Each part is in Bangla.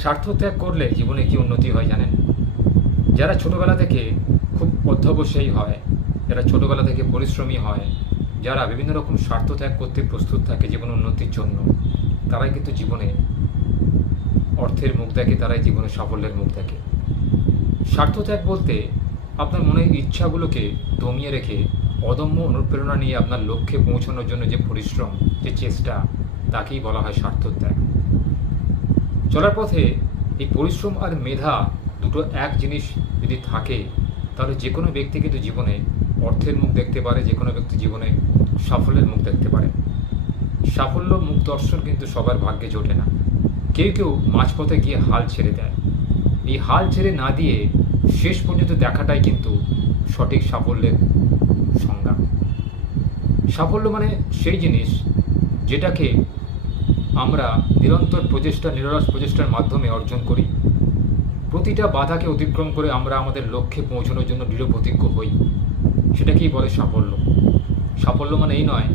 স্বার্থ ত্যাগ করলে জীবনে কি উন্নতি হয় জানেন? যারা ছোটবেলা থেকে খুব অধ্যবসায়ী হয়, যারা ছোটবেলা থেকে পরিশ্রমী হয়, যারা বিভিন্ন রকম স্বার্থ ত্যাগ করতে প্রস্তুত থাকে জীবন উন্নতির জন্য, তারাই কিন্তু জীবনে অর্থের মুখ দেখে, তারাই জীবনে সাফল্যের মুখ দেখে। স্বার্থ ত্যাগ বলতে আপনার মনের ইচ্ছাগুলোকে দমিয়ে রেখে অদম্য অনুপ্রেরণা নিয়ে আপনার লক্ষ্যে পৌঁছানোর জন্য যে পরিশ্রম, যে চেষ্টা, তাকেই বলা হয় স্বার্থ ত্যাগ। চলার পথে এই পরিশ্রম আর মেধা দুটো এক জিনিস যদি থাকে, তাহলে যে কোনো ব্যক্তি কিন্তু জীবনে অর্থের মুখ দেখতে পারে, যে কোনো ব্যক্তি জীবনে সাফল্যের মুখ দেখতে পারে। সাফল্য মুখ দর্শন কিন্তু সবার ভাগ্যে জোটে না। কেউ কেউ মাঝপথে গিয়ে হাল ছেড়ে দেয়। এই হাল ছেড়ে না দিয়ে শেষ পর্যন্ত দেখাটাই কিন্তু সঠিক সাফল্যের সংজ্ঞা। সাফল্য মানে সেই জিনিস যেটাকে আমরা নিরন্তর প্রচেষ্টা, নিরলস প্রচেষ্টার মাধ্যমে অর্জন করি। প্রতিটা বাধাকে অতিক্রম করে আমরা আমাদের লক্ষ্যে পৌঁছানোর জন্য দৃঢ় প্রতিজ্ঞ হই। সেটাকেই বলে সাফল্য। সাফল্য মানে এই নয়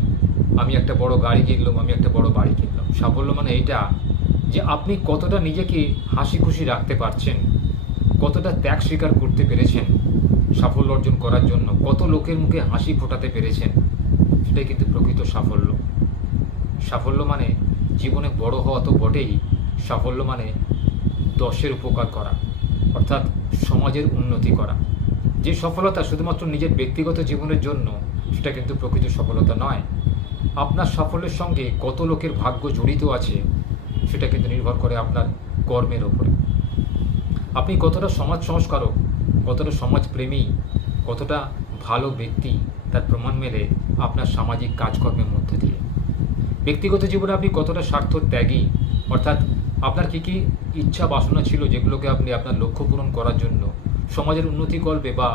আমি একটা বড় গাড়ি কিনলাম, আমি একটা বড় বাড়ি কিনলাম। সাফল্য মানে এইটা যে আপনি কতটা নিজেকে হাসি খুশি রাখতে পারছেন, কতটা ত্যাগ স্বীকার করতে পেরেছেন সাফল্য অর্জন করার জন্য, কত লোকের মুখে হাসি ফোটাতে পেরেছেন, সেটাই কিন্তু প্রকৃত সাফল্য। সাফল্য মানে জীবনে বড় হওয়া তো বটেই, সাফল্য মানে দশের উপকার করা, অর্থাৎ সমাজের উন্নতি করা। যে সফলতা শুধুমাত্র নিজের ব্যক্তিগত জীবনের জন্য, সেটা কিন্তু প্রকৃত সফলতা নয়। আপনার সাফল্যের সঙ্গে কত লোকের ভাগ্য জড়িত আছে, সেটা কিন্তু নির্ভর করে আপনার কর্মের ওপরে। আপনি কতটা সমাজ সংস্কারক, কতটা সমাজপ্রেমী, কতটা ভালো ব্যক্তি, তার প্রমাণ মেলে আপনার সামাজিক কাজকর্মের মধ্যে দিয়ে। ব্যক্তিগত জীবনে আপনি কতটা স্বার্থ ত্যাগী, অর্থাৎ আপনার কী কী ইচ্ছা বাসনা ছিল যেগুলোকে আপনি আপনার লক্ষ্য পূরণ করার জন্য সমাজের উন্নতিকল্পে বা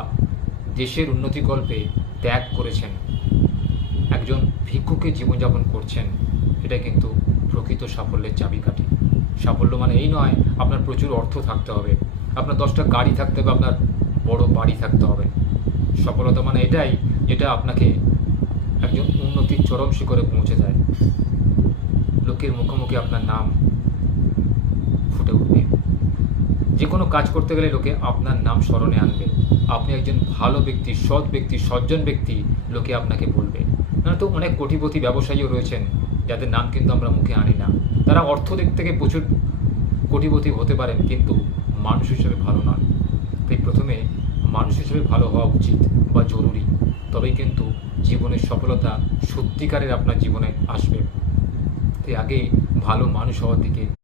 দেশের উন্নতিকল্পে ত্যাগ করেছেন। একজন ভিক্ষুকের জীবনযাপন করছেন, এটা কিন্তু প্রকৃত সাফল্যের চাবিকাঠি। সাফল্য মানে এই নয় আপনার প্রচুর অর্থ থাকতে হবে, আপনার 10টা গাড়ি থাকতে হবে, আপনার বড় বাড়ি থাকতে হবে। সফলতা মানে এটাই যেটা আপনাকে একজন উন্নতির চরম শিখরে পৌঁছে দেয়। লোকের মুখোমুখি আপনার নাম ফুটে উঠবে। যে কোনো কাজ করতে গেলে লোকে আপনার নাম স্মরণে আনবে। আপনি একজন ভালো ব্যক্তি, সৎ ব্যক্তি, সজ্জন ব্যক্তি, লোকে আপনাকে বলবে। না তো অনেক কোটিপতি ব্যবসায়ীও রয়েছেন যাদের নাম কিন্তু আমরা মুখে আনি না। তারা অর্থ দিক থেকে প্রচুর কোটিপতি হতে পারেন, কিন্তু মানুষ হিসেবে ভালো নন। তাই প্রথমে মানুষ হিসেবে ভালো হওয়া উচিত বা জরুরি, তবেই কিন্তু জীবনের সফলতা সত্যিকারের আপনার জীবনে আসবে। তাই আগে ভালো মানুষ হওয়ার দিকে